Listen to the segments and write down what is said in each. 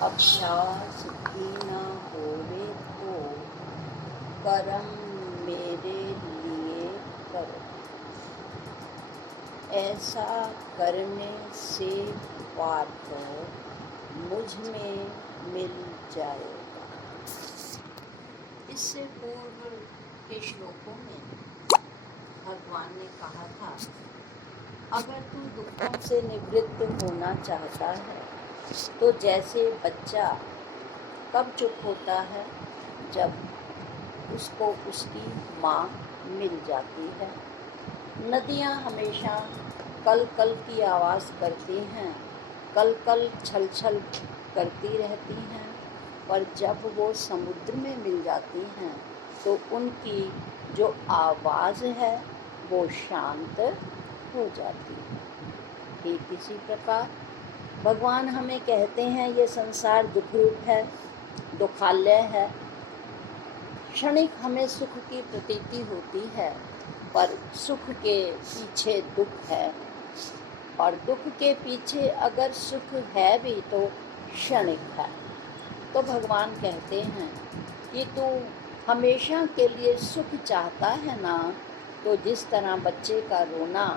अभ्यास भी न होवे तो कर्म मेरे लिए करो। ऐसा करने से पाठ मुझ में मिल जाएगा। इससे पूर्व के श्लोकों में भगवान ने कहा था, अगर तू दुखों से निवृत्त होना चाहता है तो जैसे बच्चा कब चुप होता है, जब उसको उसकी माँ मिल जाती है। नदियाँ हमेशा कल कल की आवाज़ करती हैं, कल कल छल छल करती रहती हैं, पर जब वो समुद्र में मिल जाती हैं तो उनकी जो आवाज़ है वो शांत हो जाती है। ठीक इसी प्रकार भगवान हमें कहते हैं, ये संसार दुखरूप है, दुखालय है। क्षणिक हमें सुख की प्रतीति होती है, पर सुख के पीछे दुख है, और दुख के पीछे अगर सुख है भी तो क्षणिक है। तो भगवान कहते हैं कि तू हमेशा के लिए सुख चाहता है ना, तो जिस तरह बच्चे का रोना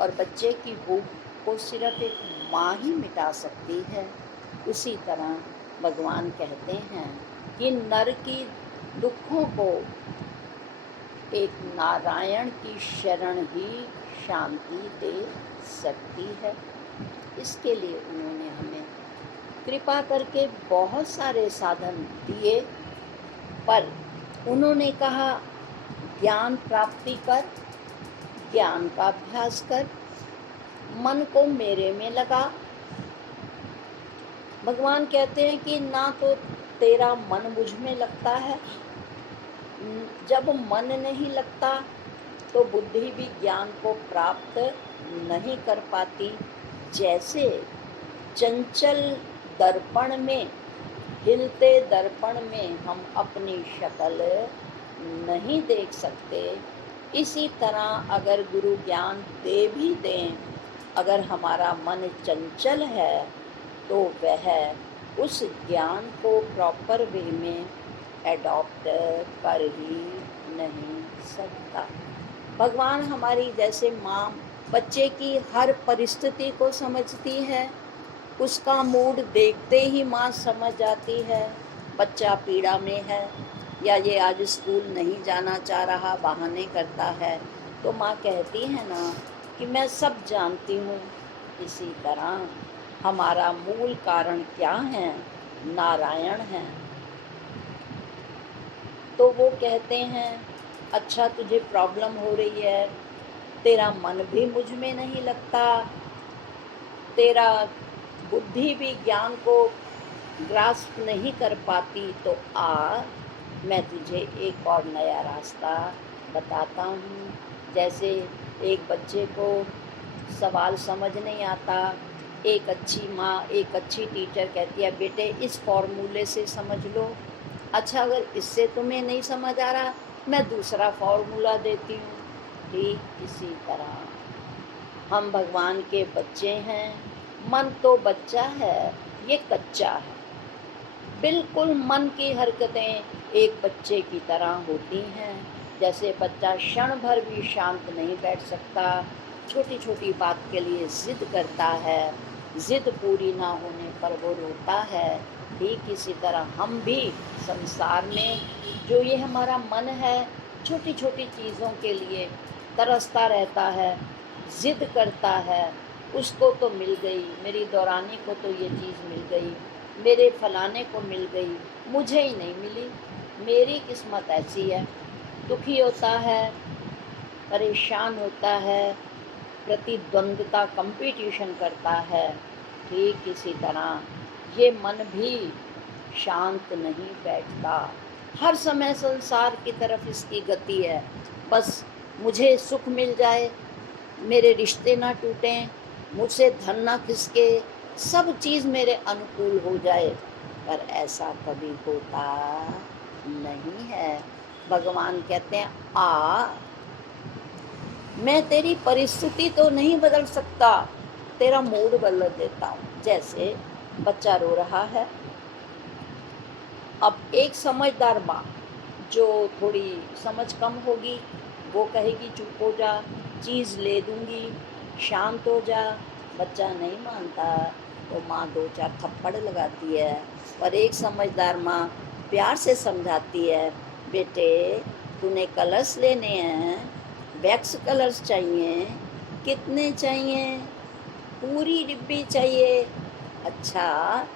और बच्चे की भूख को सिर्फ एक माँ ही मिटा सकती है, उसी तरह भगवान कहते हैं कि नर की दुखों को एक नारायण की शरण ही शांति दे सकती है। इसके लिए उन्होंने हमें कृपा करके बहुत सारे साधन दिए, पर उन्होंने कहा ज्ञान प्राप्ति कर, ज्ञान का अभ्यास कर, मन को मेरे में लगा। भगवान कहते हैं कि ना तो तेरा मन मुझ में लगता है, जब मन नहीं लगता तो बुद्धि भी ज्ञान को प्राप्त नहीं कर पाती। जैसे चंचल दर्पण में, हिलते दर्पण में हम अपनी शक्ल नहीं देख सकते, इसी तरह अगर गुरु ज्ञान दे भी दें, अगर हमारा मन चंचल है तो वह उस ज्ञान को प्रॉपर वे में एडॉप्ट कर ही नहीं सकता। भगवान हमारी जैसे माँ बच्चे की हर परिस्थिति को समझती है, उसका मूड देखते ही माँ समझ जाती है। बच्चा पीड़ा में है या ये आज स्कूल नहीं जाना चाह रहा, बहाने करता है, तो माँ कहती है ना कि मैं सब जानती हूँ। इसी तरह हमारा मूल कारण क्या है? नारायण है। तो वो कहते हैं, अच्छा तुझे प्रॉब्लम हो रही है, तेरा मन भी मुझ में नहीं लगता, तेरा बुद्धि भी ज्ञान को ग्रास्प नहीं कर पाती, तो आ मैं तुझे एक और नया रास्ता बताता हूँ। जैसे एक बच्चे को सवाल समझ नहीं आता, एक अच्छी माँ, एक अच्छी टीचर कहती है बेटे इस फॉर्मूले से समझ लो। अच्छा अगर इससे तुम्हें नहीं समझ आ रहा, मैं दूसरा फॉर्मूला देती हूँ। ठीक इसी तरह हम भगवान के बच्चे हैं। मन तो बच्चा है, ये कच्चा है। बिल्कुल मन की हरकतें एक बच्चे की तरह होती हैं। जैसे बच्चा क्षण भर भी शांत नहीं बैठ सकता, छोटी छोटी बात के लिए जिद करता है, जिद पूरी ना होने पर वो रोता है। ठीक इसी तरह हम भी संसार में जो ये हमारा मन है, छोटी छोटी चीज़ों के लिए तरसता रहता है, जिद करता है। उसको तो मिल गई, मेरी दौरानी को तो ये चीज़ मिल गई, मेरे फलाने को मिल गई, मुझे ही नहीं मिली, मेरी किस्मत ऐसी है। दुखी होता है, परेशान होता है, प्रतिद्वंद्विता कंपटीशन करता है। ठीक इसी तरह ये मन भी शांत नहीं बैठता, हर समय संसार की तरफ इसकी गति है। बस मुझे सुख मिल जाए, मेरे रिश्ते ना टूटें, मुझसे धन ना खिसके, सब चीज़ मेरे अनुकूल हो जाए, पर ऐसा कभी होता नहीं है। भगवान कहते हैं आ, मैं तेरी परिस्थिति तो नहीं बदल सकता, तेरा मूड बदल देता हूँ। जैसे बच्चा रो रहा है, अब एक समझदार माँ जो थोड़ी समझ कम होगी वो कहेगी चुप हो जा, चीज़ ले दूँगी, शांत हो जा। बच्चा नहीं मानता तो माँ दो चार थप्पड़ लगाती है। और एक समझदार माँ प्यार से समझाती है, बेटे तूने कलर्स लेने हैं, वैक्स कलर्स चाहिए, कितने चाहिए? पूरी डिब्बी चाहिए। अच्छा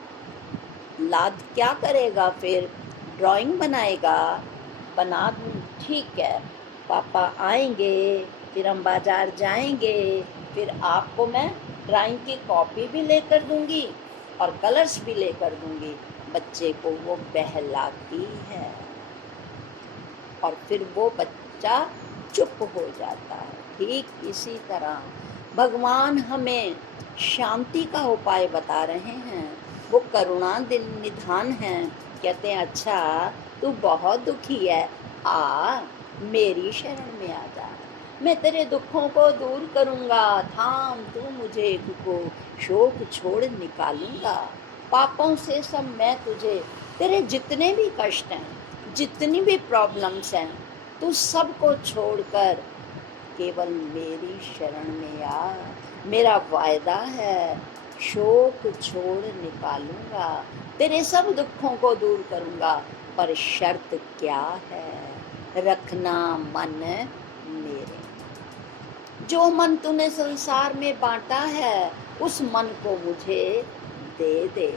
लाद क्या करेगा फिर? ड्राइंग बनाएगा? बना दूँ, ठीक है। पापा आएंगे, फिर हम बाजार जाएंगे, फिर आपको मैं ड्राइंग की कॉपी भी लेकर दूंगी और कलर्स भी लेकर दूंगी। बच्चे को वो बहलाती है और फिर वो बच्चा चुप हो जाता है। ठीक इसी तरह भगवान हमें शांति का उपाय बता रहे हैं। वो करुणा निधान है। कहते हैं अच्छा तू बहुत दुखी है, आ मेरी शरण में आ जा, मैं तेरे दुखों को दूर करूँगा। थाम तू मुझे दुखों शोक छोड़ निकालूंगा। पापों से सब मैं तुझे, तेरे जितने भी कष्ट हैं, जितनी भी प्रॉब्लम्स हैं, तू सबको छोड़कर केवल मेरी शरण में आ। मेरा वायदा है शोक छोड़ निकालूंगा, तेरे सब दुखों को दूर करूंगा। पर शर्त क्या है? रखना मन मेरे। जो मन तूने संसार में बांटा है उस मन को मुझे दे दे,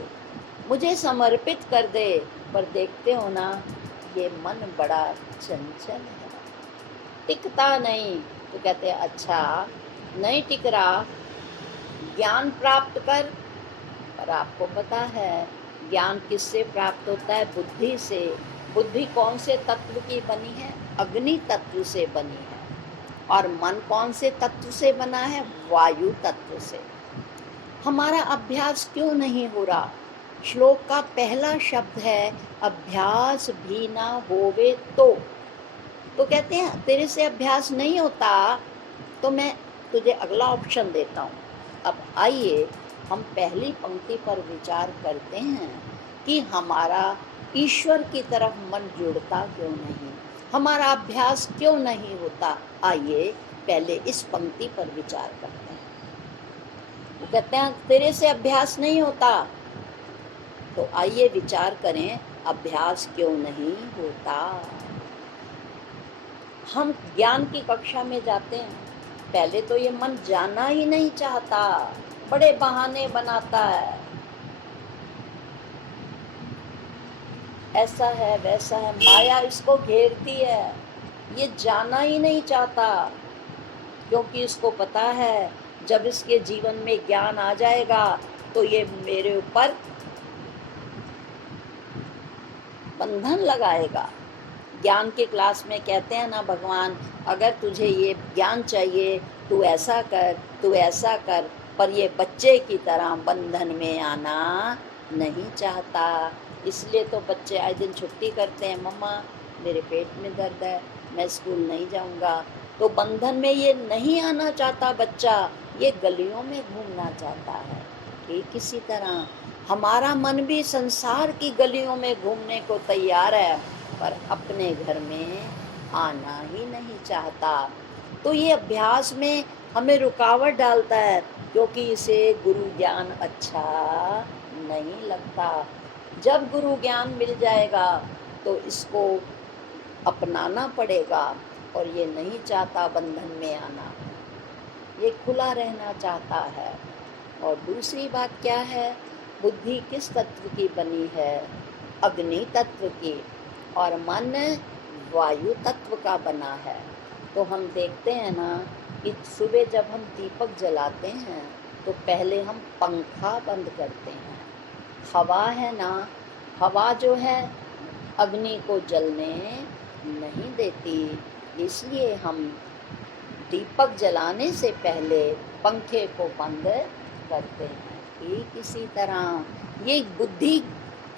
मुझे समर्पित कर दे। पर देखते हो ना ये मन बड़ा चंचल है, टिकता नहीं। तो कहते हैं अच्छा नहीं टिक रहा, ज्ञान प्राप्त कर। पर आपको पता है ज्ञान किससे प्राप्त होता है? बुद्धि से। बुद्धि कौन से तत्व की बनी है? अग्नि तत्व से बनी है। और मन कौन से तत्व से बना है? वायु तत्व से। हमारा अभ्यास क्यों नहीं हो रहा? श्लोक का पहला शब्द है अभ्यास भी ना होवे तो कहते हैं तेरे से अभ्यास नहीं होता तो मैं तुझे अगला ऑप्शन देता हूँ। अब आइए हम पहली पंक्ति पर विचार करते हैं कि हमारा ईश्वर की तरफ मन जुड़ता क्यों नहीं, हमारा अभ्यास क्यों नहीं होता। आइए पहले इस पंक्ति पर विचार करते हैं। वो कहते हैं तेरे से अभ्यास नहीं होता, तो आइए विचार करें अभ्यास क्यों नहीं होता। हम ज्ञान की कक्षा में जाते हैं, पहले तो ये मन जाना ही नहीं चाहता, बड़े बहाने बनाता है, ऐसा है वैसा है, माया इसको घेरती है, ये जाना ही नहीं चाहता। क्योंकि इसको पता है जब इसके जीवन में ज्ञान आ जाएगा तो ये मेरे ऊपर बंधन लगाएगा। ज्ञान के क्लास में कहते हैं ना भगवान अगर तुझे ये ज्ञान चाहिए तू ऐसा कर, तू ऐसा कर। पर ये बच्चे की तरह बंधन में आना नहीं चाहता। इसलिए तो बच्चे आए दिन छुट्टी करते हैं, मम्मा मेरे पेट में दर्द है, मैं स्कूल नहीं जाऊंगा। तो बंधन में ये नहीं आना चाहता बच्चा, ये गलियों में घूमना चाहता है। ठीक इसी तरह हमारा मन भी संसार की गलियों में घूमने को तैयार है, पर अपने घर में आना ही नहीं चाहता। तो ये अभ्यास में हमें रुकावट डालता है क्योंकि इसे गुरु ज्ञान अच्छा नहीं लगता। जब गुरु ज्ञान मिल जाएगा तो इसको अपनाना पड़ेगा और ये नहीं चाहता बंधन में आना, ये खुला रहना चाहता है। और दूसरी बात क्या है? बुद्धि किस तत्व की बनी है? अग्नि तत्व की, और मन वायु तत्व का बना है। तो हम देखते हैं ना कि सुबह जब हम दीपक जलाते हैं तो पहले हम पंखा बंद करते हैं। हवा है ना, हवा जो है अग्नि को जलने नहीं देती, इसलिए हम दीपक जलाने से पहले पंखे को बंद करते हैं। ठीक इसी तरह ये बुद्धि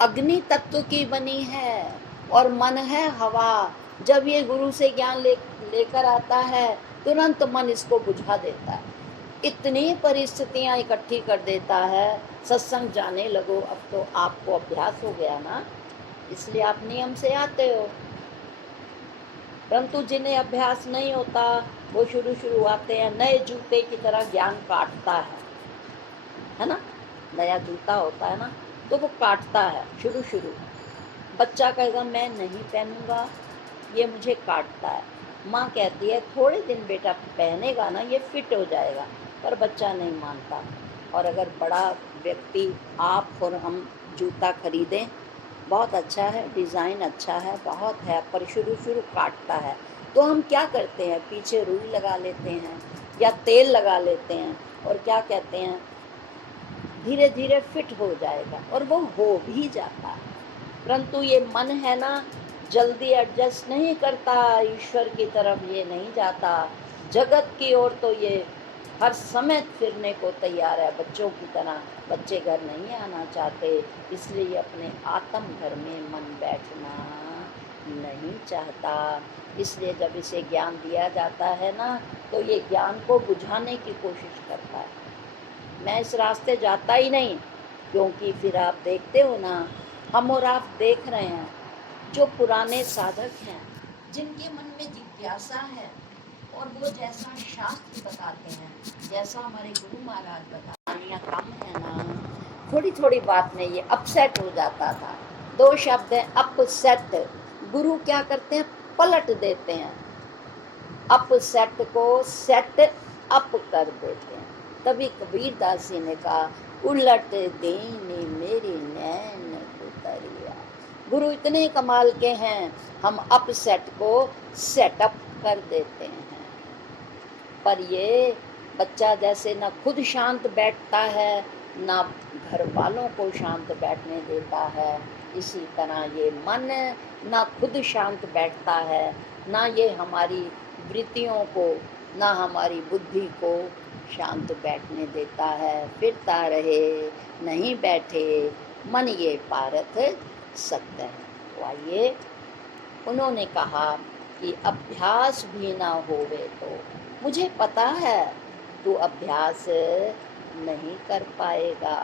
अग्नि तत्व की बनी है और मन है हवा। जब ये गुरु से ज्ञान लेकर आता है तुरंत मन इसको बुझा देता है, इतनी परिस्थितियां इकट्ठी कर देता है। सत्संग जाने लगो, अब तो आपको अभ्यास हो गया ना, इसलिए आप नियम से आते हो। परंतु जिन्हें अभ्यास नहीं होता वो शुरू शुरू आते हैं, नए जूते की तरह ज्ञान काटता है ना। नया जूता होता है ना, तो वो काटता है शुरू शुरू। बच्चा कहेगा मैं नहीं पहनूंगा, ये मुझे काटता है। माँ कहती है थोड़े दिन बेटा पहनेगा ना, ये फिट हो जाएगा, पर बच्चा नहीं मानता। और अगर बड़ा व्यक्ति आप और हम जूता खरीदें, बहुत अच्छा है, डिज़ाइन अच्छा है, बहुत है, पर शुरू शुरू काटता है, तो हम क्या करते हैं, पीछे रुई लगा लेते हैं या तेल लगा लेते हैं, और क्या कहते हैं धीरे धीरे फिट हो जाएगा, और वो हो भी जाता है। परंतु ये मन है ना, जल्दी एडजस्ट नहीं करता, ईश्वर की तरफ ये नहीं जाता, जगत की ओर तो ये हर समय फिरने को तैयार है, बच्चों की तरह। बच्चे घर नहीं आना चाहते, इसलिए अपने आत्म घर में मन बैठना नहीं चाहता। इसलिए जब इसे ज्ञान दिया जाता है ना, तो ये ज्ञान को बुझाने की कोशिश करता है। मैं इस रास्ते जाता ही नहीं, क्योंकि फिर आप देखते हो ना, हम और आप देख रहे हैं, जो पुराने साधक हैं, जिनके मन में जिज्ञासा है, और वो जैसा शास्त्र बताते हैं, जैसा हमारे गुरु महाराज बतानियाँ कम है ना, थोड़ी थोड़ी बात में ये अपसेट हो जाता था। 2 शब्द हैं, अपसेट। गुरु क्या करते हैं, पलट देते हैं, अपसेट को सेट अप कर देते हैं। तभी कबीरदास जी ने कहा, उलट देने मेरे नैन उतरिया। गुरु इतने कमाल के हैं, हम अपसेट को सेटअप कर देते हैं। पर ये बच्चा जैसे न खुद शांत बैठता है, ना घर वालों को शांत बैठने देता है, इसी तरह ये मन ना खुद शांत बैठता है, ना ये हमारी वृत्तियों को, ना हमारी बुद्धि को शांत बैठने देता है। फिरता रहे नहीं बैठे, मन ये पारथ सत्य है। तो आइए, उन्होंने कहा कि अभ्यास भी ना होवे तो, मुझे पता है तू अभ्यास नहीं कर पाएगा,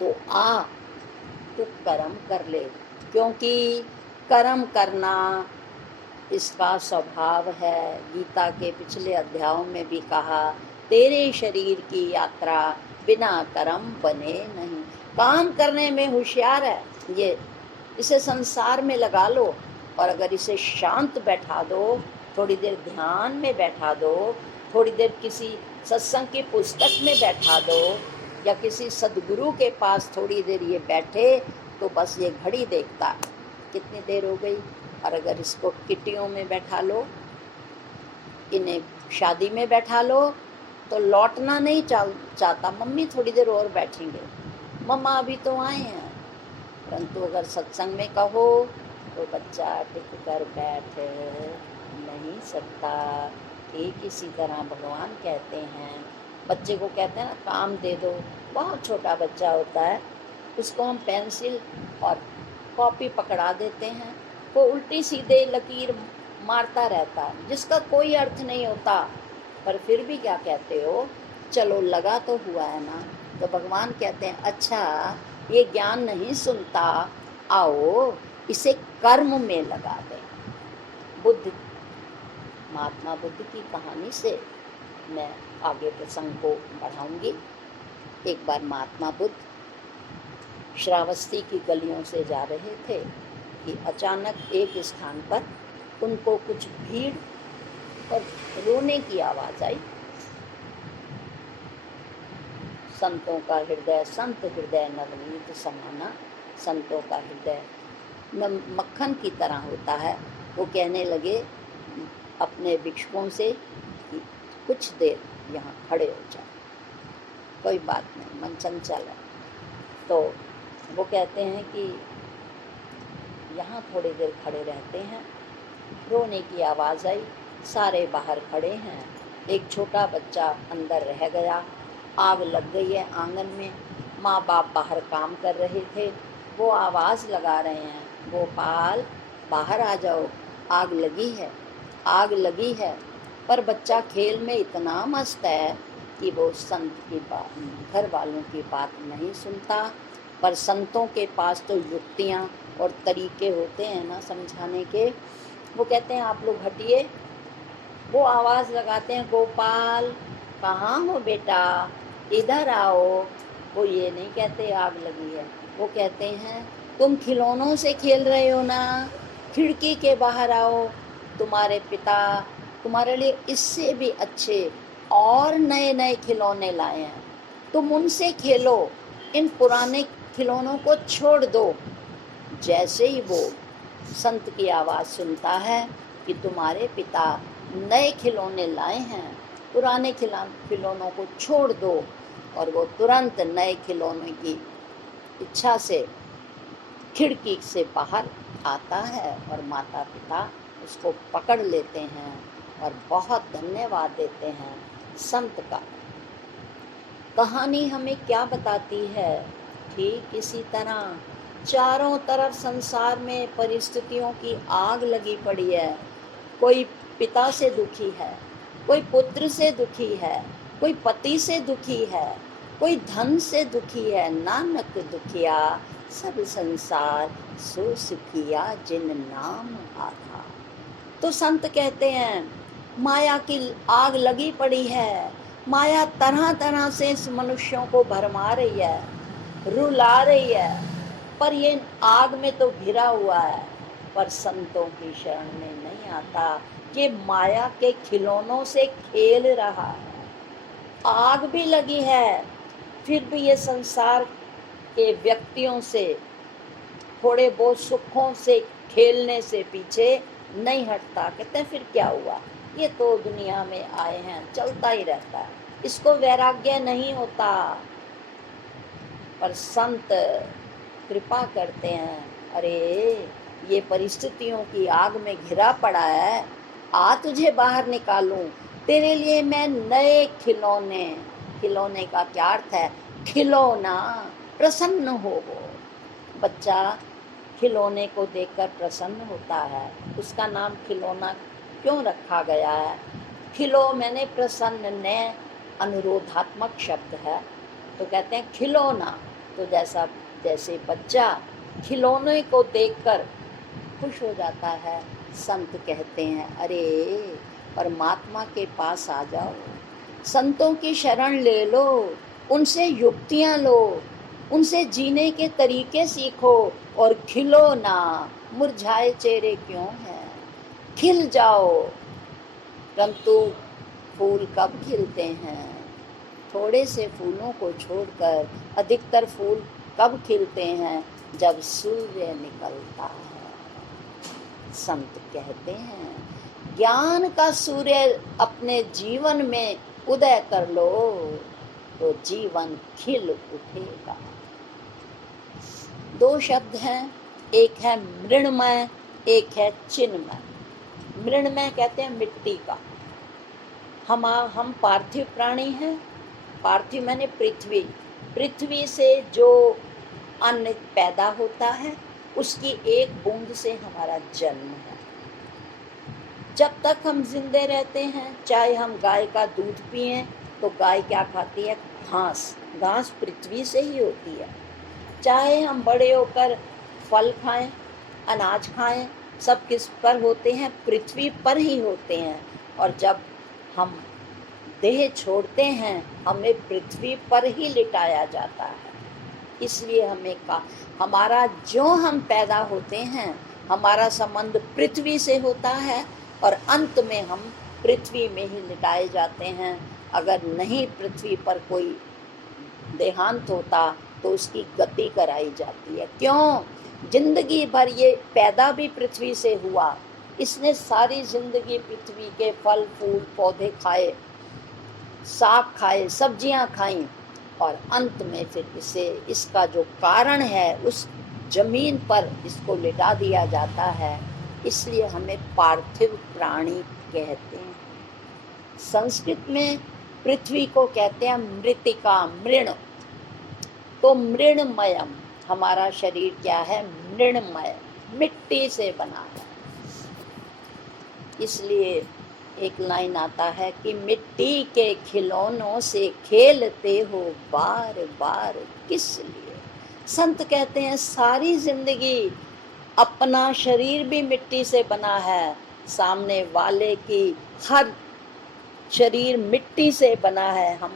तो आ तू कर्म कर ले, क्योंकि कर्म करना इसका स्वभाव है। गीता के पिछले अध्यायों में भी कहा, तेरे शरीर की यात्रा बिना कर्म बने नहीं। काम करने में होशियार है ये, इसे संसार में लगा लो, और अगर इसे शांत बैठा दो, थोड़ी देर ध्यान में बैठा दो, थोड़ी देर किसी सत्संग की पुस्तक में बैठा दो, या किसी सदगुरु के पास थोड़ी देर ये बैठे, तो बस ये घड़ी देखता कितनी देर हो गई। और अगर इसको किट्टियों में बैठा लो, इन्हें शादी में बैठा लो, तो लौटना नहीं चाहता, मम्मी थोड़ी देर और बैठेंगे, मम्मा अभी तो आए हैं। परंतु अगर सत्संग में कहो, तो बच्चा टिक कर बैठ नहीं सकता। ठीक इसी तरह भगवान कहते हैं, बच्चे को कहते हैं ना काम दे दो, बहुत छोटा बच्चा होता है, उसको हम पेंसिल और कॉपी पकड़ा देते हैं, वो उल्टी सीधे लकीर मारता रहता है, जिसका कोई अर्थ नहीं होता, पर फिर भी क्या कहते हो, चलो लगा तो हुआ है ना। तो भगवान कहते हैं, अच्छा ये ज्ञान नहीं सुनता, आओ इसे कर्म में लगा दें। बुद्ध, महात्मा बुद्ध की कहानी से मैं आगे प्रसंग को बढ़ाऊंगी। एक बार महात्मा बुद्ध श्रावस्ती की गलियों से जा रहे थे कि अचानक एक स्थान पर उनको कुछ भीड़ और रोने की आवाज़ आई। संतों का हृदय, संत हृदय नवनीत समाना, संतों का हृदय मक्खन की तरह होता है। वो कहने लगे अपने भिक्षुकों से कि कुछ देर यहाँ खड़े हो जाओ, कोई बात नहीं, मन चंचल है। तो वो कहते हैं कि यहाँ थोड़ी देर खड़े रहते हैं। रोने की आवाज़ आई, सारे बाहर खड़े हैं, एक छोटा बच्चा अंदर रह गया, आग लग गई है आंगन में, माँ बाप बाहर काम कर रहे थे, वो आवाज़ लगा रहे हैं, गोपाल बाहर आ जाओ, आग लगी है, आग लगी है। पर बच्चा खेल में इतना मस्त है कि वो संत की बात, घर वालों की बात नहीं सुनता। पर संतों के पास तो युक्तियाँ और तरीके होते हैं ना समझाने के। वो कहते हैं आप लोग हटिए, वो आवाज़ लगाते हैं गोपाल कहाँ हो बेटा, इधर आओ। वो ये नहीं कहते आग लगी है, वो कहते हैं तुम खिलौनों से खेल रहे हो ना, खिड़की के बाहर आओ, तुम्हारे पिता तुम्हारे लिए इससे भी अच्छे और नए नए खिलौने लाए हैं, तुम उनसे खेलो, इन पुराने खिलौनों को छोड़ दो। जैसे ही वो संत की आवाज़ सुनता है कि तुम्हारे पिता नए खिलौने लाए हैं, पुराने खिलौनों को छोड़ दो, और वो तुरंत नए खिलौने की इच्छा से खिड़की से बाहर आता है और माता पिता उसको पकड़ लेते हैं और बहुत धन्यवाद देते हैं संत का। कहानी हमें क्या बताती है? ठीक इसी तरह चारों तरफ संसार में परिस्थितियों की आग लगी पड़ी है। कोई पिता से दुखी है, कोई पुत्र से दुखी है, कोई पति से दुखी है, कोई धन से दुखी है। नानक दुखिया सब संसार सो सुखिया जिन नाम आधा। तो संत कहते हैं माया की आग लगी पड़ी है, माया तरह तरह से इस मनुष्यों को भरमा रही है, रुला रही है, पर ये आग में तो घिरा हुआ है, पर संतों की शरण में नहीं आता कि माया के खिलौनों से खेल रहा है। आग भी लगी है, फिर भी ये संसार के व्यक्तियों से थोड़े बहुत सुखों से खेलने से पीछे नहीं हटता। कहते हैं फिर क्या हुआ, ये तो दुनिया में आए हैं, चलता ही रहता है, इसको वैराग्य नहीं होता। पर संत कृपा करते हैं, अरे ये परिस्थितियों की आग में घिरा पड़ा है, आ तुझे बाहर निकालूं, तेरे लिए मैं नए खिलौने, खिलौने का क्या अर्थ है? खिलौना, प्रसन्न हो। बच्चा खिलौने को देखकर प्रसन्न होता है, उसका नाम खिलौना क्यों रखा गया है? खिलो मैंने प्रसन्न, ने अनुरोधात्मक शब्द है, तो कहते हैं खिलौना। तो जैसे बच्चा खिलौने को देखकर खुश हो जाता है, संत कहते हैं अरे परमात्मा के पास आ जाओ, संतों की शरण ले लो, उनसे युक्तियाँ लो, उनसे जीने के तरीके सीखो और खिलो ना, मुरझाए चेहरे क्यों हैं, खिल जाओ। परंतु फूल कब खिलते हैं? थोड़े से फूलों को छोड़कर अधिकतर फूल कब खिलते हैं? जब सूर्य निकलता है। संत कहते हैं ज्ञान का सूर्य अपने जीवन में उदय कर लो तो जीवन खिल उठेगा। दो शब्द हैं, एक है मृण्मय, एक है चिन्मय। मृण्मय कहते हैं मिट्टी का, हम पार्थिव प्राणी हैं। पार्थिव माने पृथ्वी, पृथ्वी से जो अन्न पैदा होता है उसकी एक बूंद से हमारा जन्म है। जब तक हम जिंदे रहते हैं, चाहे हम गाय का दूध पिएं तो गाय क्या खाती है? घास, घास पृथ्वी से ही होती है। चाहे हम बड़े होकर फल खाएं, अनाज खाएं, सब किस पर होते हैं? पृथ्वी पर ही होते हैं। और जब हम देह छोड़ते हैं हमें पृथ्वी पर ही लिटाया जाता है। इसलिए हमारा जो हम पैदा होते हैं हमारा संबंध पृथ्वी से होता है और अंत में हम पृथ्वी में ही लिटाए जाते हैं। अगर नहीं पृथ्वी पर कोई देहांत होता तो उसकी गति कराई जाती है। क्यों? जिंदगी भर ये पैदा भी पृथ्वी से हुआ, इसने सारी जिंदगी पृथ्वी के फल फूल पौधे खाए, साग खाए, सब्जियां खाई, और अंत में फिर इसका जो कारण है उस जमीन पर इसको लिटा दिया जाता है। इसलिए हमें पार्थिव प्राणी कहते हैं। संस्कृत में पृथ्वी को कहते हैं मृतिका, मृण। तो मृणमयम, हमारा शरीर क्या है? मृणमय, मिट्टी से बना है। इसलिए एक लाइन आता है कि मिट्टी के खिलौनों से खेलते हो बार बार किस लिए। संत कहते हैं सारी जिंदगी अपना शरीर भी मिट्टी से बना है, सामने वाले की हर शरीर मिट्टी से बना है, हम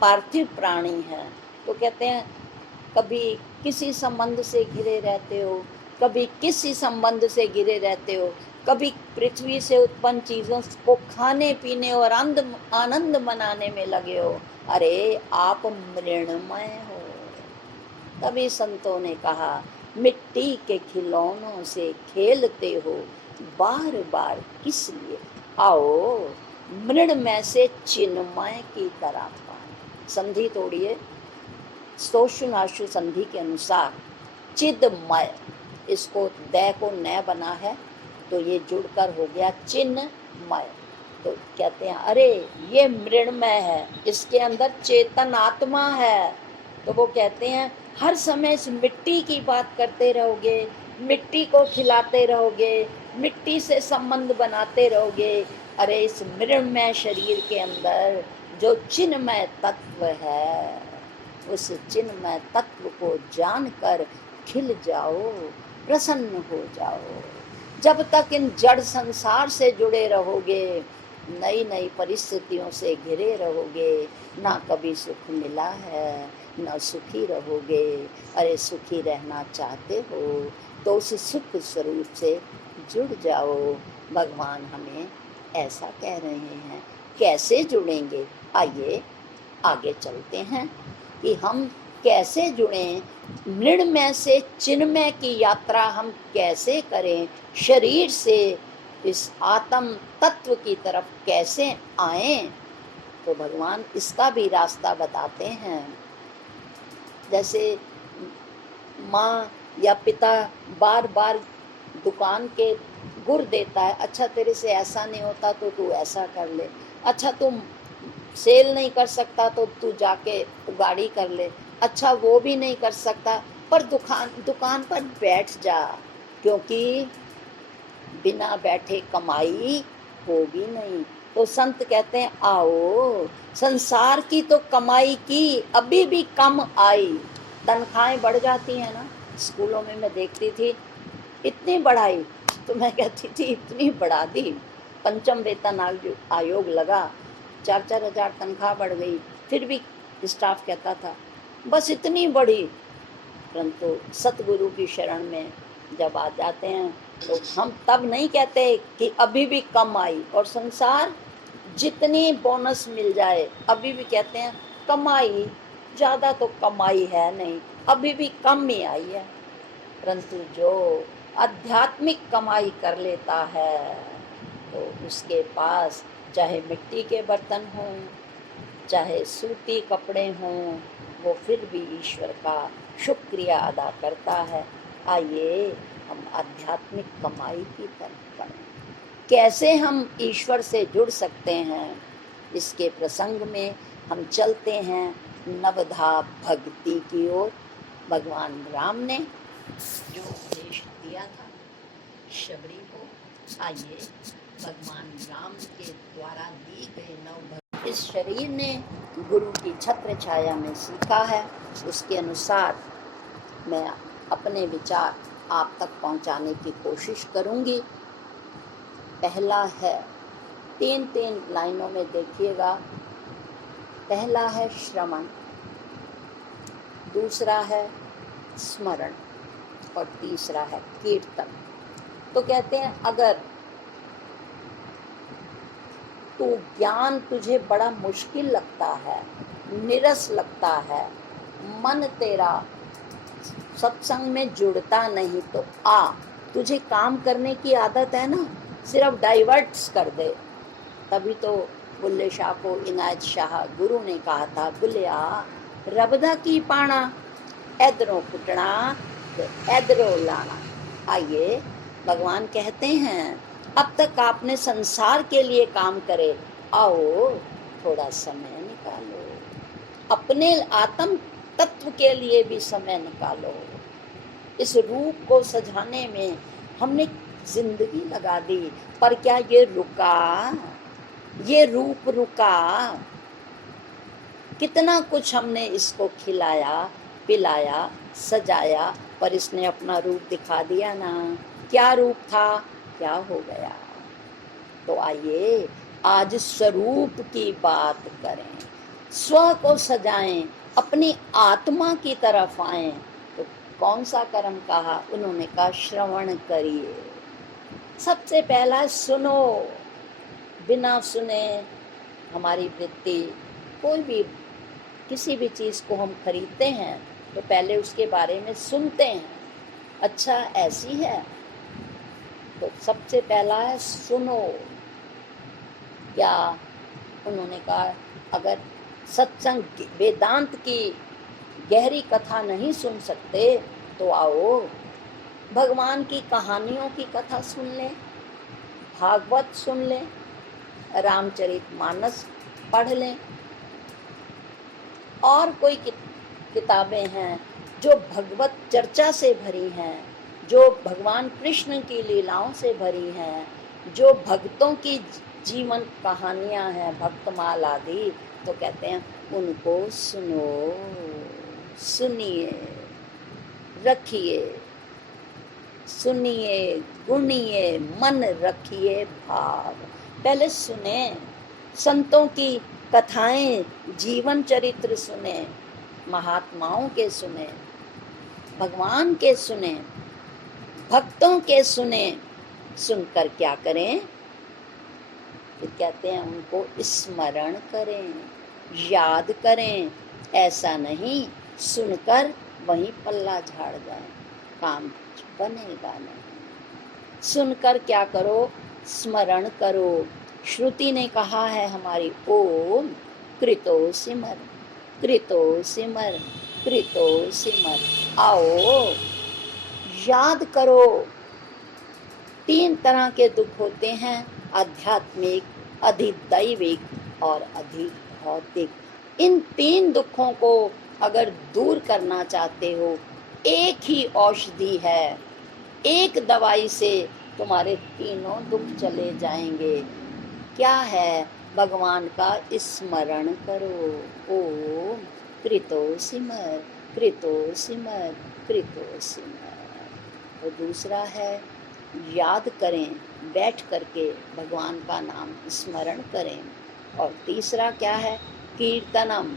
पार्थिव प्राणी हैं। तो कहते हैं कभी किसी संबंध से घिरे रहते हो, कभी किसी संबंध से घिरे रहते हो, कभी पृथ्वी से उत्पन्न चीज़ों को खाने पीने और आनंद मनाने में लगे हो। अरे आप मृणमय हो। तभी संतों ने कहा मिट्टी के खिलौनों से खेलते हो बार बार किस लिए, आओ मृणमय से चिन्मय की तरह पाए। संधि तोड़िए, स्तोषुनाशु संधि के अनुसार चिदमय, इसको दै को न बना है तो ये जुड़कर हो गया चिन्मय। तो कहते हैं अरे ये मृणमय है, इसके अंदर चेतन आत्मा है। तो वो कहते हैं हर समय इस मिट्टी की बात करते रहोगे, मिट्टी को खिलाते रहोगे, मिट्टी से संबंध बनाते रहोगे। अरे इस मृणमय शरीर के अंदर जो चिन्मय तत्व है, उस चिन्मय तत्व को जानकर खिल जाओ, प्रसन्न हो जाओ। जब तक इन जड़ संसार से जुड़े रहोगे, नई नई परिस्थितियों से घिरे रहोगे, ना कभी सुख मिला है, ना सुखी रहोगे। अरे सुखी रहना चाहते हो तो उस सुख स्वरूप से जुड़ जाओ। भगवान हमें ऐसा कह रहे हैं। कैसे जुड़ेंगे? आइए आगे चलते हैं कि हम कैसे जुड़ें, मृण्मय से चिन्मय की यात्रा हम कैसे करें, शरीर से इस आत्म तत्व की तरफ कैसे आएं। तो भगवान इसका भी रास्ता बताते हैं। जैसे माँ या पिता बार बार दुकान के गुर देता है, अच्छा तेरे से ऐसा नहीं होता तो तू ऐसा कर ले, अच्छा तुम सेल नहीं कर सकता तो तू जाके गाड़ी कर ले, अच्छा वो भी नहीं कर सकता पर दुकान पर बैठ जा, क्योंकि बिना बैठे कमाई होगी नहीं। तो संत कहते हैं आओ संसार की तो कमाई की अभी भी कम आई। तनख्वाहें बढ़ जाती हैं ना, स्कूलों में मैं देखती थी इतनी बढ़ाई, तो मैं कहती थी इतनी बढ़ा दी। पंचम वेतन आयोग लगा, 4-4 हज़ार तनख्वाह बढ़ गई, फिर भी स्टाफ कहता था बस इतनी बढ़ी। परंतु सतगुरु की शरण में जब आ जाते हैं तो हम तब नहीं कहते कि अभी भी कम आई, और संसार जितनी बोनस मिल जाए अभी भी कहते हैं कमाई ज़्यादा तो कमाई है नहीं, अभी भी कम ही आई है। परंतु जो आध्यात्मिक कमाई कर लेता है तो उसके पास चाहे मिट्टी के बर्तन हों, चाहे सूती कपड़े हों, वो फिर भी ईश्वर का शुक्रिया अदा करता है। आइए हम आध्यात्मिक कमाई की तरफ बढ़ें। कैसे हम ईश्वर से जुड़ सकते हैं, इसके प्रसंग में हम चलते हैं नवधा भक्ति की ओर। भगवान राम ने जो उपदेश दिया था शबरी को, आइए भगवान राम के द्वारा दी गई नव इस शरीर ने गुरु की छत्र छाया में सीखा है, उसके अनुसार मैं अपने विचार आप तक पहुंचाने की कोशिश करूंगी। पहला है, 3 लाइनों में देखिएगा। पहला है श्रवण, दूसरा है स्मरण और तीसरा है कीर्तन। तो कहते हैं अगर तू ज्ञान तुझे बड़ा मुश्किल लगता है, निरस लगता है, मन तेरा सत्संग में जुड़ता नहीं, तो आ, तुझे काम करने की आदत है ना, सिर्फ डाइवर्ट्स कर दे। तभी तो बुल्ले शाह को इनायत शाह गुरु ने कहा था, बुलिया रबदा की पाना ऐदरों कुटना तो ऐदरों लाना। आइए भगवान कहते हैं अब तक आपने संसार के लिए काम करे, आओ थोड़ा समय निकालो, अपने आत्म तत्व के लिए भी समय निकालो। इस रूप को सजाने में हमने जिंदगी लगा दी, पर क्या ये रुका? ये रूप रुका? कितना कुछ हमने इसको खिलाया, पिलाया, सजाया, पर इसने अपना रूप दिखा दिया ना। क्या रूप था, क्या हो गया। तो आइए आज स्वरूप की बात करें, स्व को सजाएं, अपनी आत्मा की तरफ आएं। तो कौन सा कर्म कहा उन्होंने? कहा श्रवण करिए। सबसे पहला सुनो। बिना सुने हमारी वृत्ति, कोई भी किसी भी चीज़ को हम खरीदते हैं तो पहले उसके बारे में सुनते हैं, अच्छा ऐसी है। तो सबसे पहला है सुनो। क्या उन्होंने कहा, अगर सत्संग वेदांत की गहरी कथा नहीं सुन सकते तो आओ भगवान की कहानियों की कथा सुन लें, भागवत सुन लें, रामचरितमानस पढ़ लें, और कोई किताबें हैं जो भगवत चर्चा से भरी हैं, जो भगवान कृष्ण की लीलाओं से भरी हैं, जो भक्तों की जीवन कहानियां हैं, भक्तमाल आदि। तो कहते हैं उनको सुनो, सुनिए, रखिए, सुनिए, गुनिए, मन रखिए भाव। पहले सुने, संतों की कथाएं, जीवन चरित्र सुने, महात्माओं के सुने, भगवान के सुने, भक्तों के सुने। सुनकर क्या करें? फिर कहते हैं उनको स्मरण करें, याद करें। ऐसा नहीं सुनकर वहीं पल्ला झाड़ जाए, काम बनेगा नहीं। सुनकर क्या करो? स्मरण करो। श्रुति ने कहा है हमारी, ओम कृतो सिमर, कृतो सिमर, कृतो सिमर। आओ याद करो। 3 तरह के दुख होते हैं, आध्यात्मिक, अधिदैविक और अधिभौतिक। इन 3 दुखों को अगर दूर करना चाहते हो, एक ही औषधि है, एक दवाई से तुम्हारे तीनों दुख चले जाएंगे। क्या है? भगवान का स्मरण करो। ओम कृतो सिमर, कृतो सिमर, कृतो सिमर। और दूसरा है याद करें, बैठ करके भगवान का नाम स्मरण करें। और तीसरा क्या है? कीर्तनम।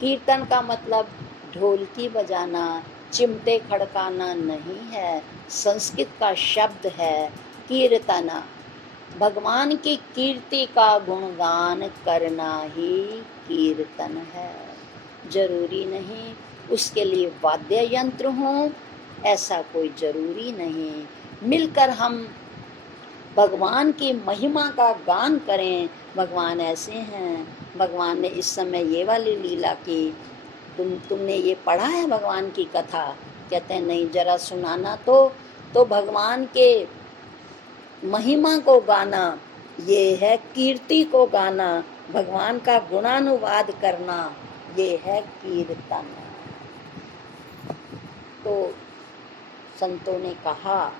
कीर्तन का मतलब ढोलकी बजाना, चिमटे खड़काना नहीं है, संस्कृत का शब्द है कीर्तना। भगवान की कीर्ति का गुणगान करना ही कीर्तन है। जरूरी नहीं उसके लिए वाद्य यंत्र हों, ऐसा कोई जरूरी नहीं। मिलकर हम भगवान की महिमा का गान करें। भगवान ऐसे हैं, भगवान ने इस समय ये वाली लीला की, तुमने ये पढ़ा है भगवान की कथा? कहते हैं नहीं, जरा सुनाना। तो भगवान के महिमा को गाना, ये है कीर्ति को गाना, भगवान का गुणानुवाद करना, ये है कीर्तन। तो संतों ने कहा,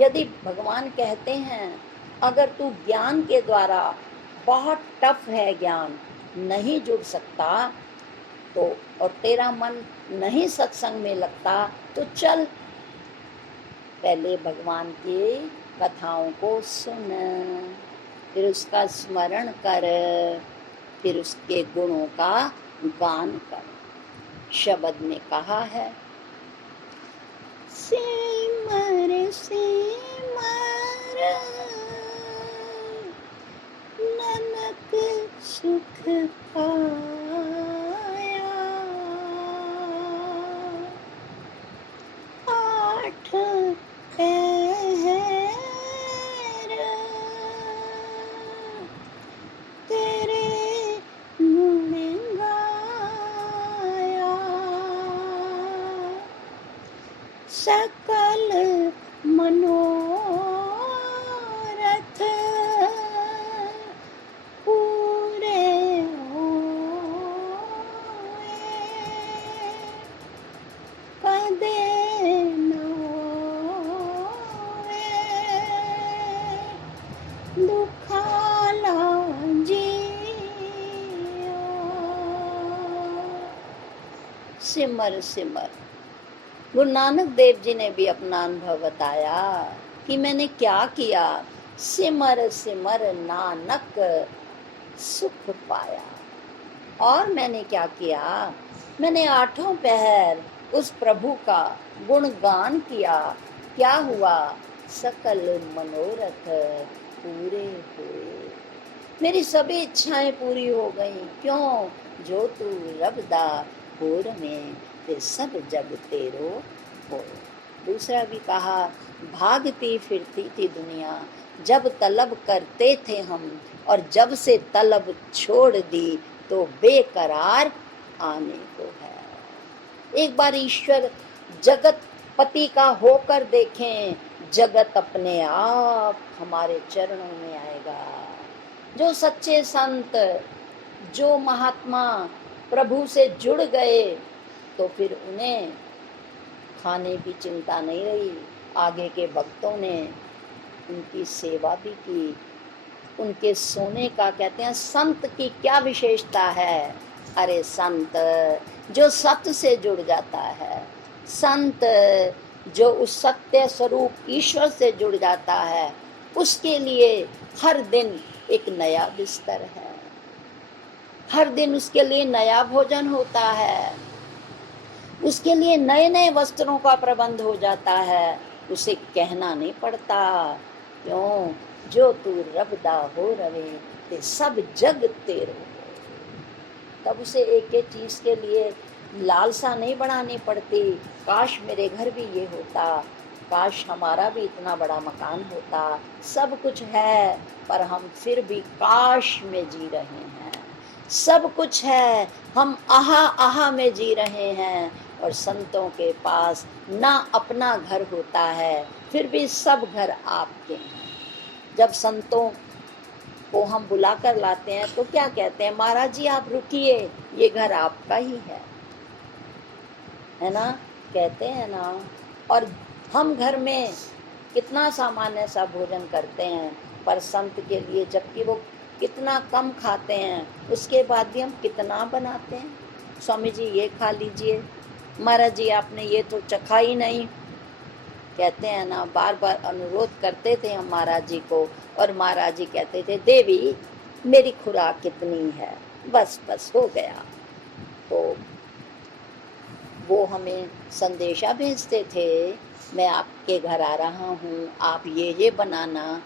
यदि भगवान कहते हैं अगर तू ज्ञान के द्वारा, बहुत टफ है ज्ञान, नहीं जुड़ सकता तो, और तेरा मन नहीं सत्संग में लगता, तो चल पहले भगवान की कथाओं को सुन, फिर उसका स्मरण कर, फिर उसके गुणों का गान कर। शब्द में कहा है, सिमर सिमर ननक सुख पाया, 8 पहर तेरे गुण गाया, सकल मनोरथ पूरे होए, कदे न होए दुखाला जियो। सिमर सिमर, गुरु नानक देव जी ने भी अपना अनुभव बताया कि मैंने क्या किया। सिमर सिमर नानक सुख पाया। और मैंने क्या किया, मैंने आठों पहर उस प्रभु का गुणगान किया। क्या हुआ, सकल मनोरथ पूरे हुए। मेरी सभी इच्छाएं पूरी हो गई। क्यों, जो तू रबदा होर में ते सब जग तेरो हो। दूसरा भी कहा, भागती फिरती थी दुनिया जब तलब करते थे हम, और जब से तलब छोड़ दी तो बेकरार आने को है। एक बार ईश्वर जगत पति का होकर देखें, जगत अपने आप हमारे चरणों में आएगा। जो सच्चे संत, जो महात्मा प्रभु से जुड़ गए, तो फिर उन्हें खाने की चिंता नहीं रही। आगे के भक्तों ने उनकी सेवा भी की। उनके सोने का, कहते हैं संत की क्या विशेषता है। अरे संत जो सत्य से जुड़ जाता है, संत जो उस सत्य स्वरूप ईश्वर से जुड़ जाता है, उसके लिए हर दिन एक नया बिस्तर है, हर दिन उसके लिए नया भोजन होता है, उसके लिए नए नए वस्त्रों का प्रबंध हो जाता है। उसे कहना नहीं पड़ता, क्यों, जो तू रबदा हो रवे ते सब जग तेरो। तब उसे एक एक चीज के लिए लालसा नहीं बढ़ानी पड़ती। काश मेरे घर भी ये होता, काश हमारा भी इतना बड़ा मकान होता। सब कुछ है, पर हम फिर भी काश में जी रहे हैं। सब कुछ है, हम आहा आहा में जी रहे हैं। और संतों के पास ना अपना घर होता है, फिर भी सब घर आपके हैं। जब संतों को हम बुला कर लाते हैं तो क्या कहते हैं, महाराज जी आप रुकिए, ये घर आपका ही है ना, कहते हैं ना। और हम घर में कितना सामान्य सा भोजन करते हैं, पर संत के लिए जबकि वो कितना कम खाते हैं, उसके बाद भी हम कितना बनाते हैं। स्वामी जी ये खा लीजिए, महाराज जी आपने ये तो चखा ही नहीं, कहते हैं ना। बार बार अनुरोध करते थे हम महाराज जी को, और महाराज जी कहते थे देवी मेरी खुराक कितनी है, बस बस हो गया। तो वो हमें संदेशा भेजते थे, मैं आपके घर आ रहा हूँ, आप ये बनाना।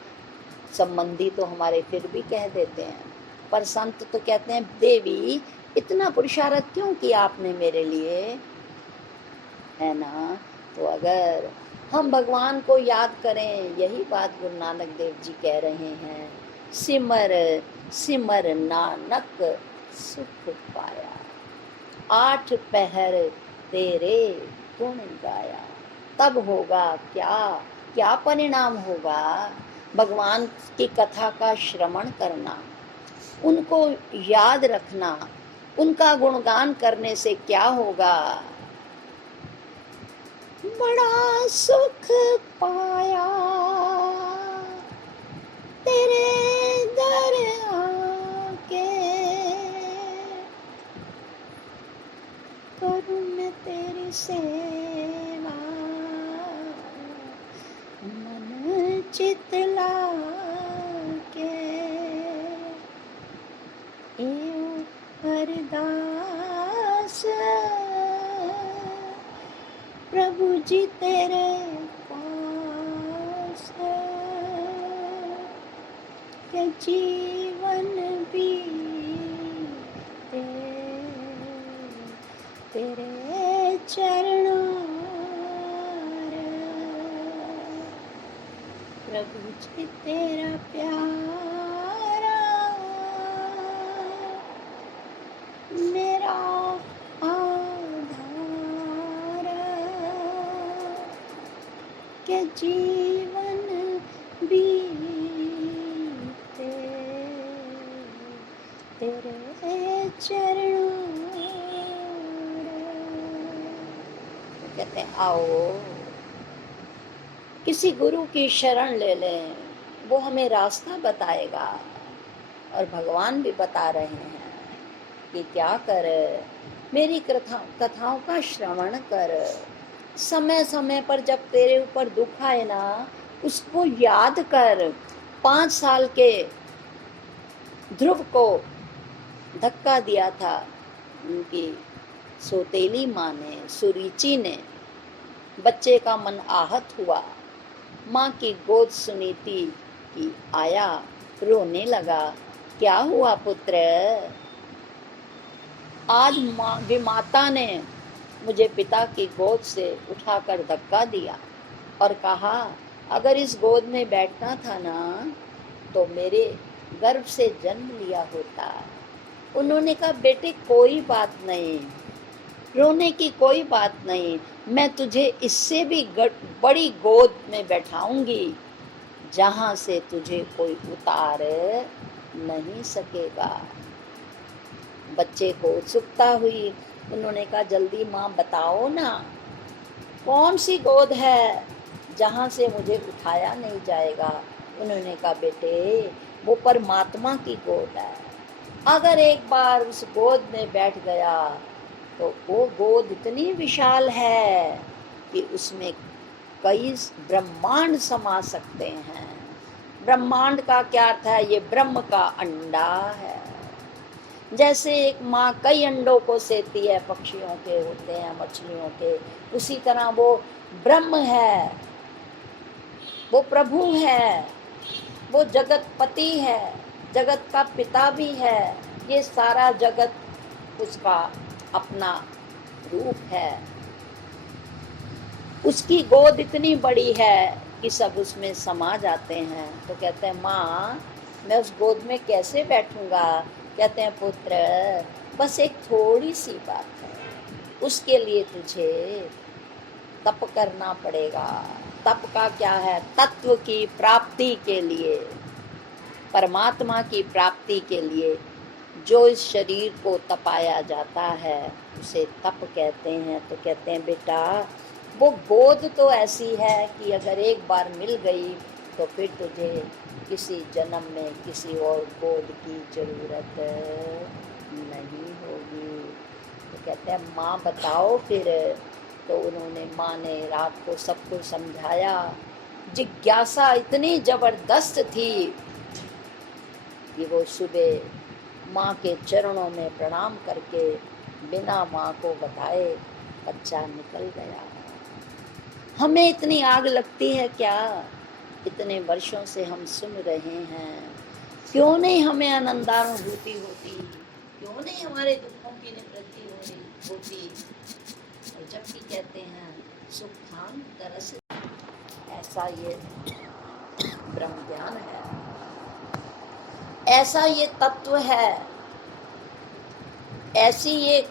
संबंधी तो हमारे फिर भी कह देते हैं, पर संत तो कहते हैं देवी इतना पुरुषार्थ क्यों किया आपने मेरे लिए, है ना। तो अगर हम भगवान को याद करें, यही बात गुरु नानक देव जी कह रहे हैं, सिमर सिमर नानक सुख पाया, आठ पहर तेरे गुण गाया। तब होगा क्या, क्या परिणाम होगा। भगवान की कथा का श्रवण करना, उनको याद रखना, उनका गुणगान करने से क्या होगा। बड़ा सुख पाया तेरे दर आके, करूं मैं तेरी सेवा, मन चित लाके, एवं अरदास प्रभु जी तेरे पास है, के जीवन भी तेरे चरणों प्रभु जी तेरा प्यारा मेरा आधार, के जीवन बीते तेरे चरणों। कहते हैं आओ किसी गुरु की शरण ले लें, वो हमें रास्ता बताएगा। और भगवान भी बता रहे हैं कि क्या कर, मेरी कथाओं का श्रवण कर, समय समय पर जब तेरे ऊपर दुख आए ना, उसको याद कर। 5 साल के ध्रुव को धक्का दिया था उनकी सौतेली माँ ने, सुरुचि ने। बच्चे का मन आहत हुआ। माँ की गोद सुनीति की आया, रोने लगा। क्या हुआ पुत्र? आज माँ विमाता ने मुझे पिता की गोद से उठाकर धक्का दिया और कहा, अगर इस गोद में बैठना था ना तो मेरे गर्भ से जन्म लिया होता। उन्होंने कहा, बेटे कोई बात नहीं, रोने की कोई बात नहीं, मैं तुझे इससे भी बड़ी गोद में बैठाऊंगी जहां से तुझे कोई उतार नहीं सकेगा। बच्चे को उत्सुकता हुई। उन्होंने कहा, जल्दी माँ बताओ ना, कौन सी गोद है जहां से मुझे उठाया नहीं जाएगा? उन्होंने कहा, बेटे वो परमात्मा की गोद है। अगर एक बार उस गोद में बैठ गया तो वो गोद इतनी विशाल है कि उसमें कई ब्रह्मांड समा सकते हैं। ब्रह्मांड का क्या अर्थ है? ये ब्रह्म का अंडा है। जैसे एक माँ कई अंडों को सेती है, पक्षियों के होते हैं, मछलियों के, उसी तरह वो ब्रह्म है, वो प्रभु है, वो जगतपति है, जगत का पिता भी है। ये सारा जगत उसका अपना रूप है। उसकी गोद इतनी बड़ी है कि सब उसमें समा जाते हैं। तो कहते हैं, माँ मैं उस गोद में कैसे बैठूंगा? कहते हैं, पुत्र बस एक थोड़ी सी बात है, उसके लिए तुझे तप करना पड़ेगा। तप का क्या है? तत्व की प्राप्ति के लिए, परमात्मा की प्राप्ति के लिए जो इस शरीर को तपाया जाता है उसे तप कहते हैं। तो कहते हैं, बेटा वो गोद तो ऐसी है कि अगर एक बार मिल गई तो फिर तुझे किसी जन्म में किसी और गोद की जरूरत नहीं होगी। तो कहते हैं, माँ बताओ फिर। तो माँ ने रात को सब कुछ समझाया। जिज्ञासा इतनी जबरदस्त थी कि वो सुबह माँ के चरणों में प्रणाम करके बिना माँ को बताए बच्चा निकल गया। हमें इतनी आग लगती है क्या? इतने वर्षों से हम सुन रहे हैं, क्यों नहीं हमें आनंदानुभूति होती? क्यों नहीं हमारे दुखों की निवृत्ति होती? और जबकि कहते हैं सुखान तरस, ऐसा ये ब्रह्म ज्ञान है, ऐसा ये तत्व है, ऐसी ये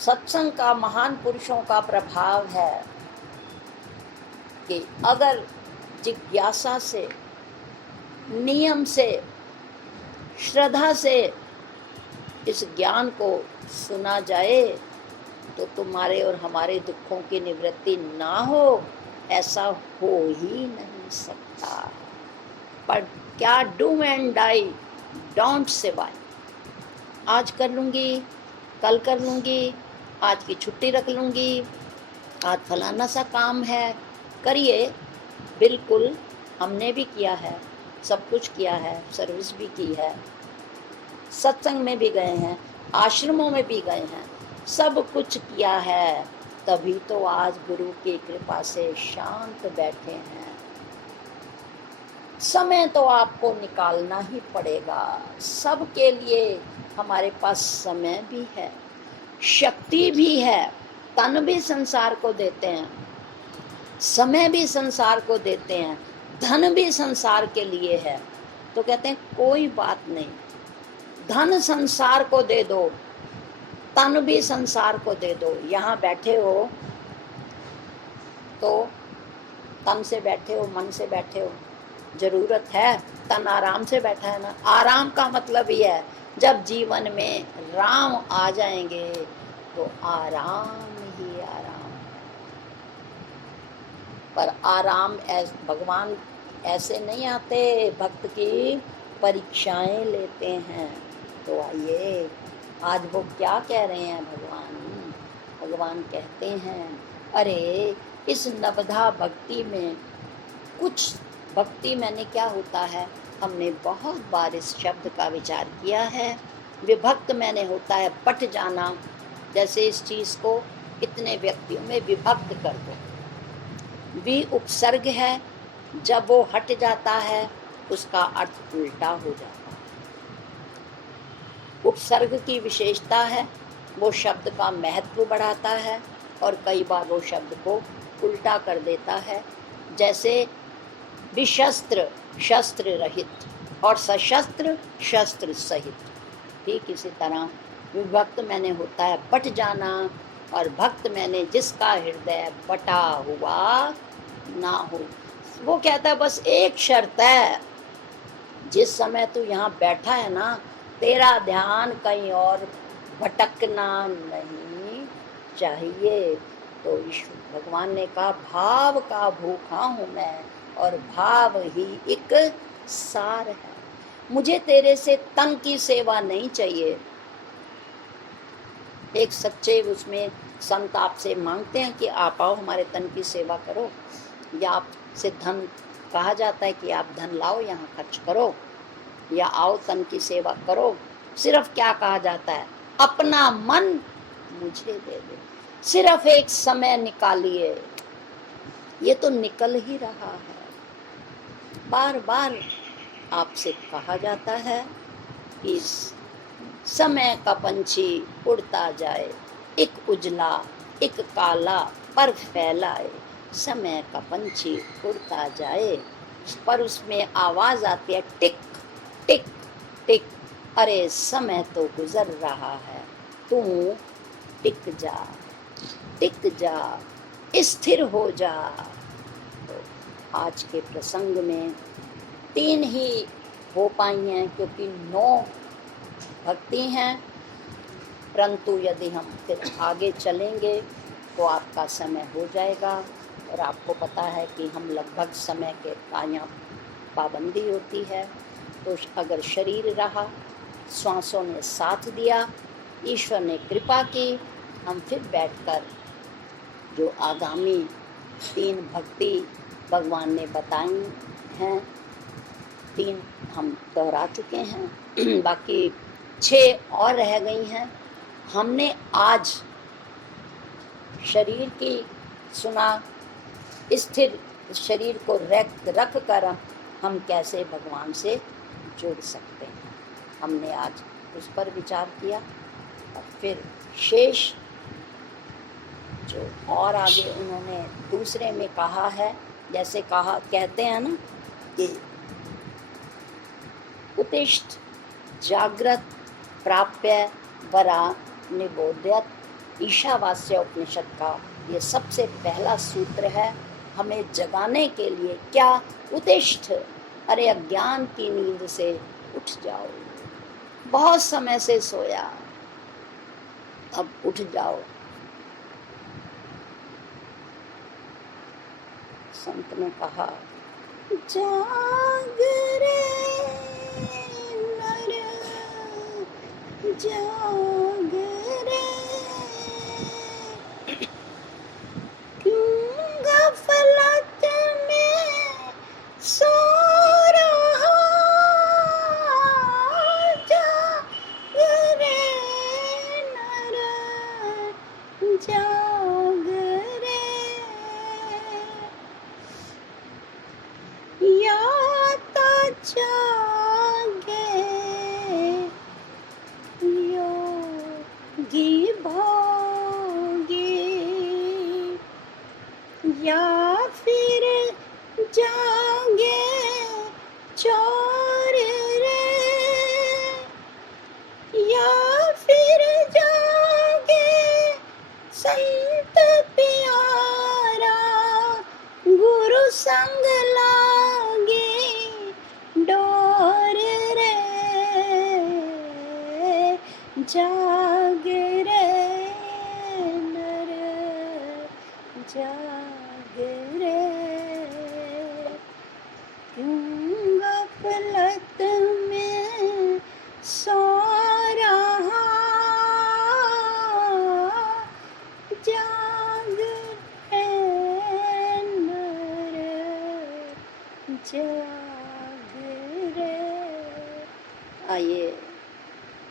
सत्संग का, महान पुरुषों का प्रभाव है कि अगर जिज्ञासा से, नियम से, श्रद्धा से इस ज्ञान को सुना जाए तो तुम्हारे और हमारे दुखों की निवृत्ति ना हो, ऐसा हो ही नहीं सकता। पर क्या डू एंड डाई डोंट सिवाय, आज कर लूँगी, कल कर लूँगी, आज की छुट्टी रख लूँगी, आज फलाना सा काम है, करिए। बिल्कुल हमने भी किया है, सब कुछ किया है, सर्विस भी की है, सत्संग में भी गए हैं, आश्रमों में भी गए हैं, सब कुछ किया है, तभी तो आज गुरु की कृपा से शांत बैठे हैं। समय तो आपको निकालना ही पड़ेगा। सबके लिए हमारे पास समय भी है, शक्ति भी है, तन भी संसार को देते हैं, समय भी संसार को देते हैं, धन भी संसार के लिए है। तो कहते हैं कोई बात नहीं, धन संसार को दे दो, तन भी संसार को दे दो। यहाँ बैठे हो तो तन से बैठे हो, मन से बैठे हो, जरूरत है, तन आराम से बैठा है ना। आराम का मतलब ये है, जब जीवन में राम आ जाएंगे तो आराम ही आराम। पर आराम भगवान ऐसे नहीं आते, भक्त की परीक्षाएं लेते हैं। तो आइए, आज वो क्या कह रहे हैं भगवान? भगवान कहते हैं, अरे इस नवधा भक्ति में कुछ भक्ति मैंने क्या होता है, हमने बहुत बार इस शब्द का विचार किया है। विभक्त मैंने होता है बट जाना, जैसे इस चीज़ को इतने व्यक्तियों में विभक्त कर दो। वि उपसर्ग है, जब वो हट जाता है उसका अर्थ उल्टा हो जाता है। उपसर्ग की विशेषता है, वो शब्द का महत्व बढ़ाता है और कई बार वो शब्द को उल्टा कर देता है। जैसे विशस्त्र शस्त्र रहित और सशस्त्र शस्त्र सहित, ठीक इसी तरह विभक्त मैंने होता है बट जाना और भक्त मैंने जिसका हृदय बटा हुआ ना हो। वो कहता है बस एक शर्त है, जिस समय तू यहाँ बैठा है ना, तेरा ध्यान कहीं और भटकना नहीं चाहिए। तो ईश्वर भगवान ने कहा, भाव का भूखा हूँ मैं और भाव ही एक सार है। मुझे तेरे से तन की सेवा नहीं चाहिए। एक सच्चे उसमें संत आपसे मांगते हैं कि आप आओ हमारे तन की सेवा करो, या आपसे धन कहा जाता है कि आप धन लाओ यहाँ खर्च करो, या आओ तन की सेवा करो। सिर्फ क्या कहा जाता है, अपना मन मुझे दे दो, सिर्फ एक समय निकालिए। ये तो निकल ही रहा है। बार बार आपसे कहा जाता है कि समय का पंछी उड़ता जाए, एक उजला एक काला पर फैलाए। समय का पंछी उड़ता जाए, पर उसमें आवाज आती है टिक टिक टिक। अरे समय तो गुजर रहा है, तू टिक जा, स्थिर हो जा। तो आज के प्रसंग में 3 ही हो पाई हैं, क्योंकि 9 भक्ति हैं। परंतु यदि हम फिर आगे चलेंगे तो आपका समय हो जाएगा, और आपको पता है कि हम लगभग समय के यहाँ पाबंदी होती है। तो अगर शरीर रहा, श्वासों ने साथ दिया, ईश्वर ने कृपा की, हम फिर बैठकर जो आगामी 3 भक्ति भगवान ने बताई हैं, 3 हम दोहरा चुके हैं, बाकी 6 और रह गई हैं। हमने आज शरीर की सुना, स्थिर शरीर को रख कर हम कैसे भगवान से जुड़ सकते हैं, हमने आज उस पर विचार किया। और फिर शेष जो और आगे उन्होंने दूसरे में कहा है, जैसे कहते हैं ना कि उत्तिष्ठ जागृत प्राप्य वरा निबोध्यत, ईशावास्य उपनिषद का ये सबसे पहला सूत्र है। हमें जगाने के लिए क्या, उत्तिष्ठ, अरे अज्ञान की नींद से उठ जाओ, बहुत समय से सोया, अब उठ जाओ। संत ने कहा, जाग रे नर जाग रे, क्यों गफलत में सो रहा, जाग रे नर जाग रे, या तो जागे योगी भोगी, या फिर जागे चोर रे, या फिर जागे संत प्यारा, गुरु संग लागे डोर रे, जाग रे नर जाग रे, क्यों गफलत में सो रहा, आइए,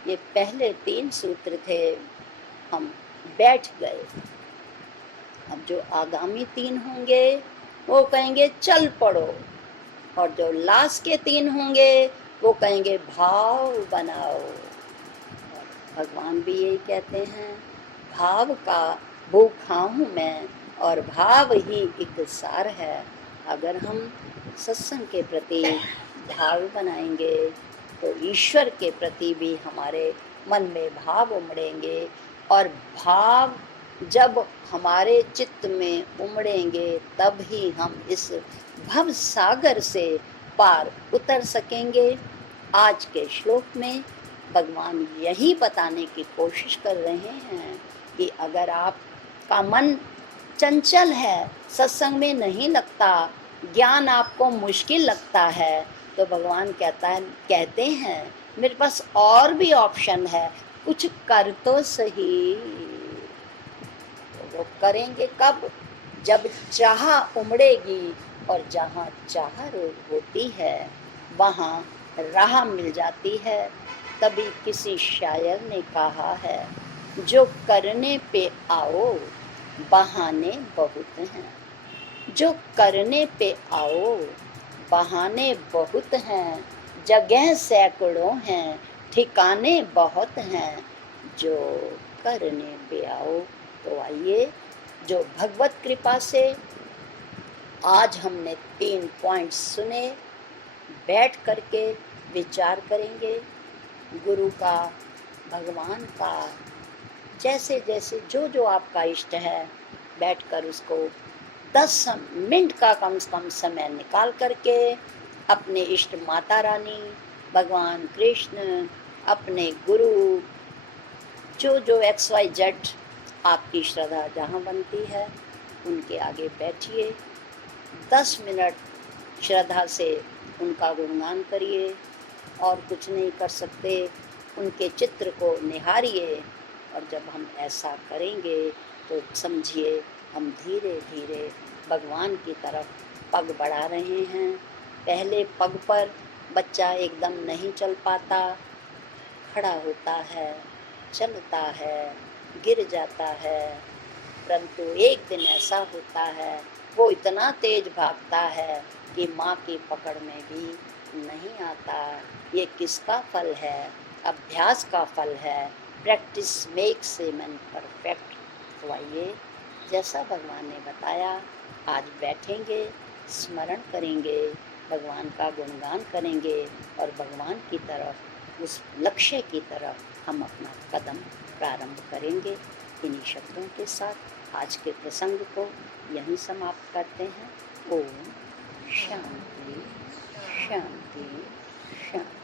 ये पहले 3 सूत्र थे, हम बैठ गए। अब जो आगामी 3 होंगे वो कहेंगे चल पड़ो, और जो लास्ट के 3 होंगे वो कहेंगे भाव बनाओ। और भगवान भी यही कहते हैं, भाव का भूखा हूँ मैं और भाव ही एक सार है। अगर हम सत्संग के प्रति भाव बनाएंगे तो ईश्वर के प्रति भी हमारे मन में भाव उमड़ेंगे, और भाव जब हमारे चित्त में उमड़ेंगे तब ही हम इस भव सागर से पार उतर सकेंगे। आज के श्लोक में भगवान यही बताने की कोशिश कर रहे हैं कि अगर आपका मन चंचल है, सत्संग में नहीं लगता, ज्ञान आपको मुश्किल लगता है, तो भगवान कहते हैं मेरे पास और भी ऑप्शन है, कुछ कर तो सही। तो वो करेंगे कब? जब चाह उमड़ेगी, और जहाँ चाह होती है वहाँ राह मिल जाती है। तभी किसी शायर ने कहा है, जो करने पे आओ बहाने बहुत हैं, जो करने पे आओ बहाने बहुत हैं, जगह सैकड़ों हैं, ठिकाने बहुत हैं, जो करने पे आओ। तो आइए, जो भगवत कृपा से आज हमने 3 पॉइंट्स सुने, बैठ करके विचार करेंगे गुरु का, भगवान का, जैसे जैसे जो जो आपका इष्ट है, बैठकर उसको 10 मिनट का कम से कम समय निकाल करके अपने इष्ट माता रानी, भगवान कृष्ण, अपने गुरु, जो जो XYZ आपकी श्रद्धा जहाँ बनती है उनके आगे बैठिए, 10 मिनट श्रद्धा से उनका गुणगान करिए, और कुछ नहीं कर सकते उनके चित्र को निहारिए। और जब हम ऐसा करेंगे तो समझिए हम धीरे धीरे भगवान की तरफ पग बढ़ा रहे हैं। पहले पग पर बच्चा एकदम नहीं चल पाता, खड़ा होता है, चलता है, गिर जाता है, परंतु एक दिन ऐसा होता है वो इतना तेज भागता है कि माँ की पकड़ में भी नहीं आता। ये किसका फल है? अभ्यास का फल है। Practice makes a man perfect. तो आइए, जैसा भगवान ने बताया, आज बैठेंगे, स्मरण करेंगे, भगवान का गुणगान करेंगे, और भगवान की तरफ, उस लक्ष्य की तरफ हम अपना कदम प्रारंभ करेंगे। इन्हीं शब्दों के साथ आज के प्रसंग को यहीं समाप्त करते हैं। ओम शांति शांति शांति।